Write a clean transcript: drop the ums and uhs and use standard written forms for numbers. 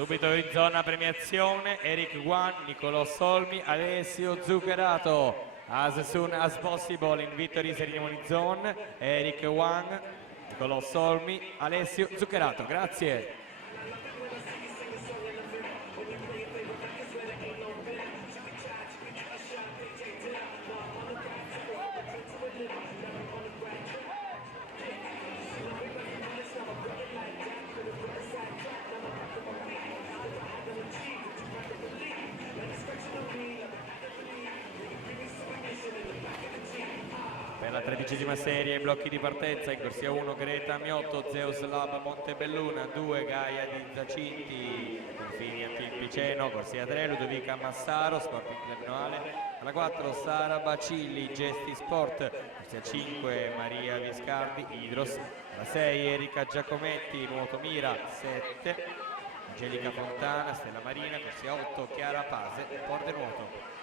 Subito in zona premiazione Eric Wan, Nicolò Solmi, Alessio Zuccherato. As soon as possible in victory ceremony zone, Eric Wan, Nicolò Solmi, Alessio Zuccherato. Grazie. Per la 13ª serie, i blocchi di partenza in corsia 1 Greta Miotto, Zeus Lab Montebelluna, 2 Gaia di Zacinti, Confini Antilpiceno, corsia 3 Ludovica Massaro, Sport Internazionale, alla 4 Sara Bacilli, Gesti Sport, corsia 5 Maria Viscardi, Idros, alla 6 Erika Giacometti, Nuoto Mira, 7 Angelica Fontana, Stella Marina, corsia 8 Chiara Pase, Porte Nuoto.